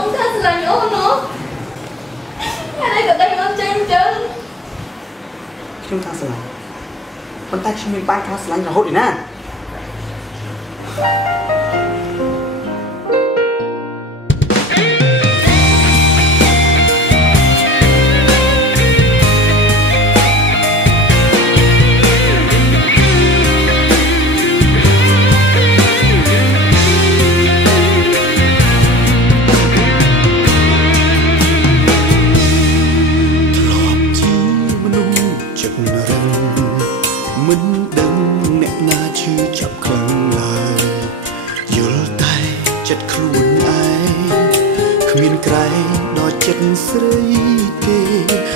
បងថាស្រឡាញ់អូននោះហើយក៏ដឹងអូនចេញចឹងខ្ញុំថាស្រឡាញ់ប៉ុន្តែខ្ញុំមានបាយថាស្រឡាញ់រហូតឯណាមិនដឹងអ្នកណាឈឺចាប់ខ្លាំងឡើយយល់តែចិត្តខ្លួនឯងគ្មានក្រែងដល់ចិត្តស្រីទេ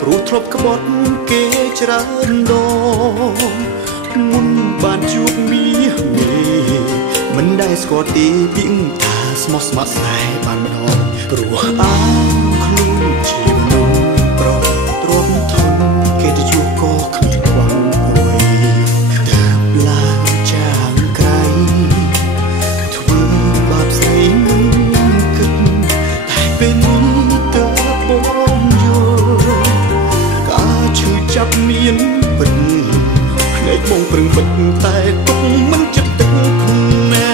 ព្រោះធ្លាប់ក្បត់គេច្រើនដងមុនបានជួបមាសមេមិនដែលស្គាល់ទេពីថាស្មោះស្ម័គ្រស្នេហ៍បានម្ដងព្រោះអើខ្លួនជាមនុស្សប្រុសទ្រាំធនគេទៅជួបក៏គ្មានខ្វល់ចាប់មានពិតភ្នែកបងប្រឹងបិទតែទុកមិនចិត្តទឹកណែ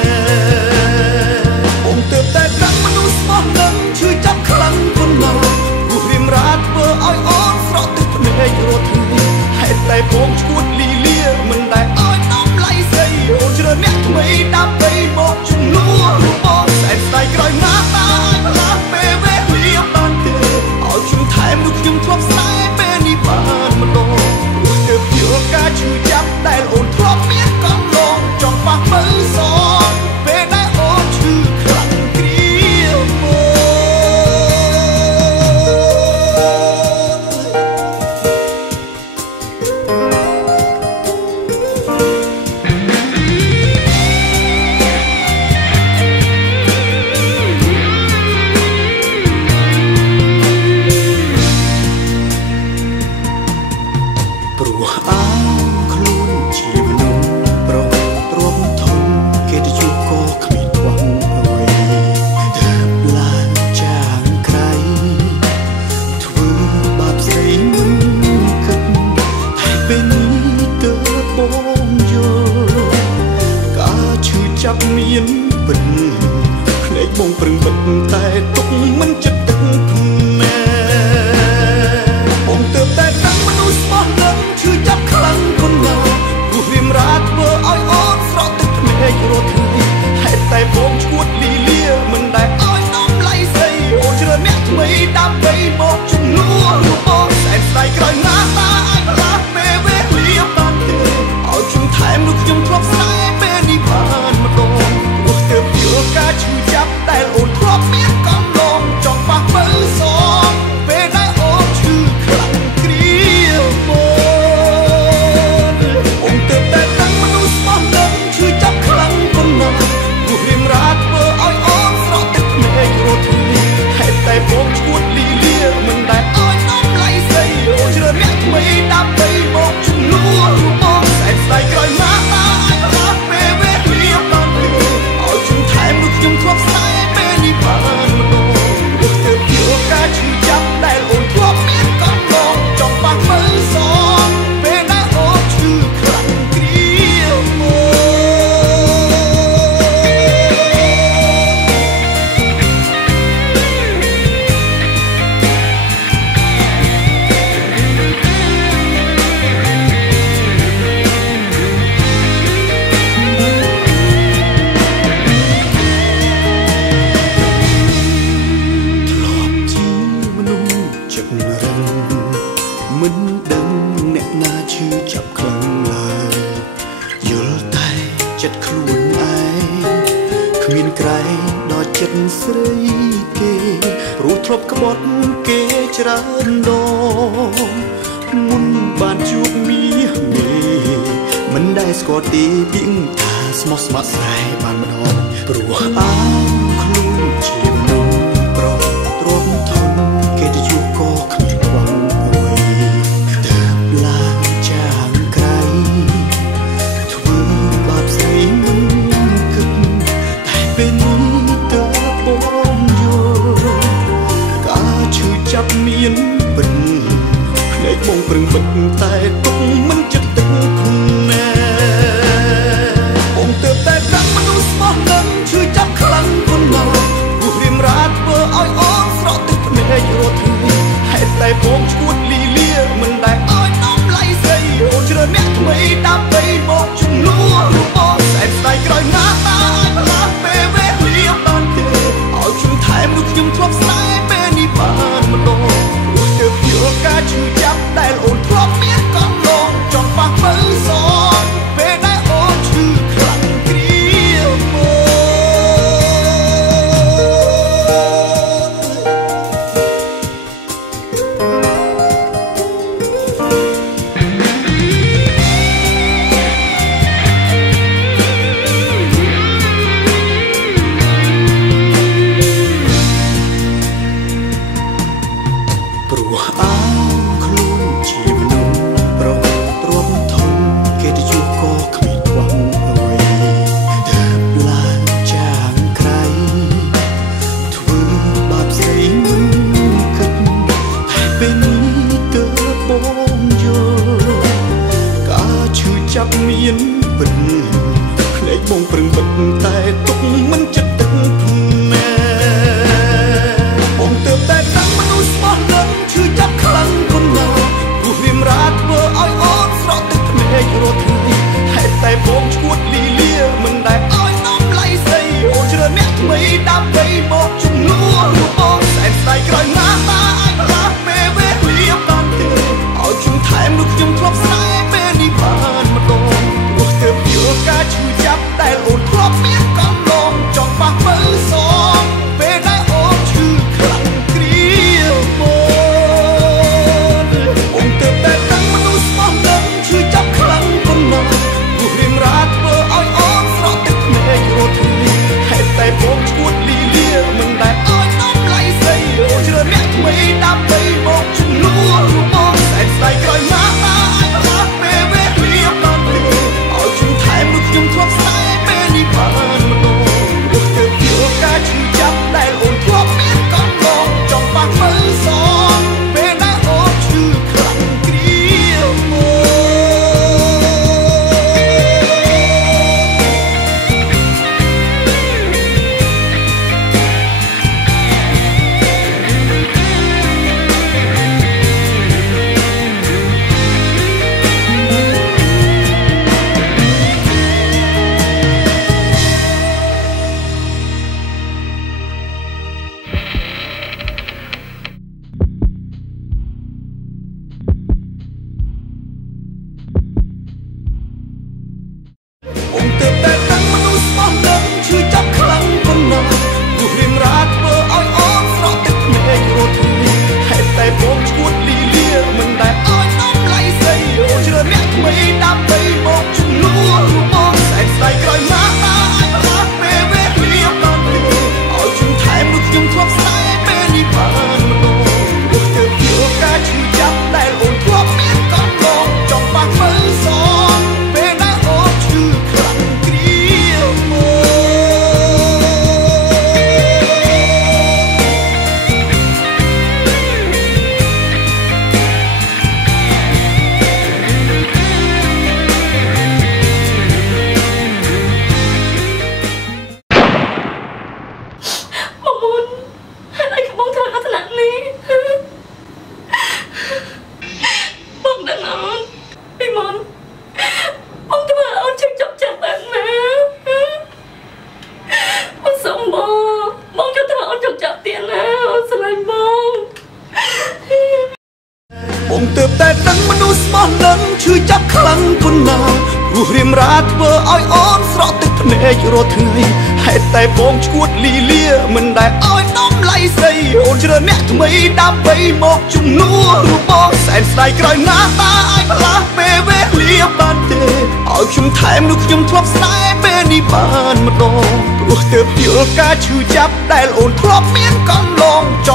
បងទើបតែដឹងមនុស្សស្មោះនឹងឈឺចាប់ខ្លាំងប៉ុណ្ណាព្រោះរៀមរាធ្វើឲ្យអូនស្រក់ទឹកភ្នែករត់ថ្ងៃហេតុតែបងឈួតលីលាមិនដែលឲ្យដំឡៃស្រីអូនជ្រើសអ្នកថ្មីដើម្បីមកជំនួសបងស្អែកស្ដាយក្រោយណាស់តាឲ្យផ្លាស់ពេលវេលាបានទេឲ្យខ្ញុំថែមនោះខ្ញុំធ្លាប់ស្នេហ៍ពេលនេះបានម្ដងព្រោះទៅពីឱកាសឈឺចាប់ដែលអូនធ្លាប់មានកន្លងចង់ប៉ះមើលសងពេលដែលអូនឈឺខ្លាំងគ្រាមកព្រោះអើខ្លួនជាមនុស្សប្រុសទ្រាំធនគេទៅជួបក៏គ្មានខ្វះអ្វីទើបឡើងចាងក្រៃធ្វើបាបស្រីមិនគិតតែពេលនេះទើបបងយល់ការឈឺចាប់មានពិតភ្នែកបងប្រឹងបិទតែទុកមិនចិត្តទឹកណែបងទើបតែដឹងមនុស្សស្មោះនឹងឈឺចាប់ខ្លាំងប៉ុណ្ណាព្រោះរៀមរាធ្វើឲ្យអូនស្រក់ទឹកភ្នែករត់ថ្ងៃហេតុតែបងឈួតលីលាមិនដែលឲ្យដំឡៃស្រីអូនជ្រើសអ្នកថ្មីដើម្បីមកជំនួសបងស្អែកស្ដាយក្រោយណាស់តាឲ្យផ្លាស់ពេលវេលាបានទេឲ្យខ្ញុំថែមនោះខ្ញុំធ្លាប់ស្នេហ៍ពេលនេះបានម្ដងព្រោះទៅពីឱកាសឈឺចាប់ដែលអូនធ្លាប់មានកន្លងចង់ប៉ះមើលសងពេលដែលអូនឈឺខ្លាំងគ្រាមកអូនទើបតែដឹងមនុស្សស្មោះនឹងឈឺចាប់ខ្លាំងប៉ុណ្ណាព្រោះរៀមរាធ្វើឲ្យអូនស្រក់ទឹកភ្នែករត់ថ្ងៃហេតុតែបងឈួតលីលាមិនដែលឲ្យដំឡៃស្រីអូនជ្រើសអ្នកថ្មីដើម្បីមកជំនួសបងស្អែកស្ដាយក្រោយណាស់តាឲ្យផ្លាស់ពេលវេលាបានទេឲ្យខ្ញុំថែមនោះខ្ញុំធ្លាប់ស្នេហ៍ពេលនេះបានម្ដងព្រោះទៅពីឱកាសឈឺចាប់ដែលអូនធ្លាប់មានកន្លងចង់ប៉ះមើលសងពេលដែលអូនឈឺខ្លាំងគ្រាមកចិត្តរឹងមិនដឹងអ្នកណាឈឺចាប់ខ្លាំងឡើយយល់តែចិត្តខ្លួនឯងគ្មានក្រែងដល់ចិត្តស្រីទេព្រោះធ្លាប់ក្បត់គេច្រើនដងមុនបានជួបមាសមេមិនដែលស្គាល់ទេពីថាស្មោះស្ម័គ្រស្នេហ៍បានម្ដងព្រោះអើខ្លួនជាមនុស្សប្រុសទ្រាំធនគេទៅជួបក៏គ្មានខ្វះអ្វីទើបឡើងចាងក្រៃធ្វើបាបស្រីមិនគិតតែពេលនេះទើបបងយល់ បងប្រឹងបិទតែទុកមិនចិត្តទឹកភ្នែកបងទើបតែដឹងមនុស្សស្មោះនឹងឈឺចាប់ខ្លាំងប៉ុណ្ណាព្រោះរៀមរាធ្វើឲ្យអូនស្រក់ទឹកភ្នែករាល់ថ្ងៃហេតុតែបងឈួតលីលាមិនដែលឲ្យដំឡៃស្អីអូនជ្រើអ្នកថ្មីដើម្បីមកជំនួសរបស់សែនស្ដាយក្រោយណាតាឲ្យផ្លាស់ពេលវេលាបានទេឲ្យខ្ញុំថែមនោះខ្ញុំធ្លាប់ស្នេហ៍ពេលនេះបានម្ដងព្រោះទើបយល់ការឈឺចាប់ដែលអូនធ្លាប់មានកន្លងចង់ប៉ះមើលសងពេលដែលអូនឈឺខ្លាំងគ្រាមកព្រោះអើខ្លួនជាមនុស្សប្រុសទ្រាំធំគេទៅជួបក៏គ្មានខ្វះអ្វីទើបឡើងចាងក្រៃធ្វើបាបស្រីមិនគិតតែពេលនេះទើបបងយល់ការឈឺចាប់មានពិតភ្នែកបងប្រឹងបិទតែទុកមិនចិត្តទឹកភ្នែកបងទើបតែដឹងមនុស្សស្មោះនឹងឈឺចាប់ខ្លាំងប៉ុណ្ណាព្រោះរៀមរាធ្វើឲ្យអូនស្រក់ទឹកភ្នែករាល់ថ្ងៃហេតុតែបងឈួតលីលាមិនដែលឲ្យដំឡៃស្អីអូនជ្រើអ្នកថ្មីដើម្បីមកជំនួសរបស់សែនស្ដាយក្រោយណាតាអាចផ្លាស់ពេលវេលាបានទេឲ្យខ្ញុំថែមនោះខ្ញុំធ្លាប់ស្នេហ៍ពេលនេះបានម្ដងព្រោះទើបយល់ការឈឺចាប់ដែលអូនធ្លាប់មានកន្លងចង់ប៉ះមើលសងពេលដែលអូនឈឺខ្លាំងគ្រាមកបងទើបតែដឹងមនុស្សស្មោះនឹងឈឺចាប់ខ្លាំងប៉ុណ្ណាព្រោះរៀមរាធ្វើឲ្យអូនស្រក់ទឹកភ្នែករាល់ថ្ងៃហេតុតែបងឈួតលីលាមិនដែលឲ្យដំឡៃស្អីអូនជ្រើអ្នកថ្មីដើម្បីមកជំនួសរបស់សែនស្ដាយក្រោយណាតាអាចផ្លាស់ពេលវេលាបានទេឲ្យខ្ញុំថែមនោះខ្ញុំធ្លាប់ស្នេហ៍ពេលនេះបានម្ដងព្រោះទើបយល់ការឈឺចាប់ដែលអូនធ្លាប់មានកន្លងចង់ប៉ះមើលសងពេលដែលអូនឈឺខ្លាំងគ្រាមក ទើបតែដឹងមនុស្សស្មោះនឹងឈឺចាប់ខ្លាំងប៉ុណ្ណាព្រោះរៀមរាធ្វើឲ្យអូនស្រក់ទឹកភ្នែករាល់ថ្ងៃហេតុតែបងឈួតលីលាមិនដែលឲ្យដំឡៃស្អីអូនជ្រើអ្នកថ្មីដើម្បីមកជំនួសរបស់សែនស្ដាយក្រោយណាតាអាចផ្លាស់ពេលវេលាបានទេឲ្យខ្ញុំថែមនោះខ្ញុំធ្លាប់ស្នេហ៍ពេលនេះបានម្ដងព្រោះទើបយល់ការឈឺចាប់ដែលអូនធ្លាប់មានកន្លងច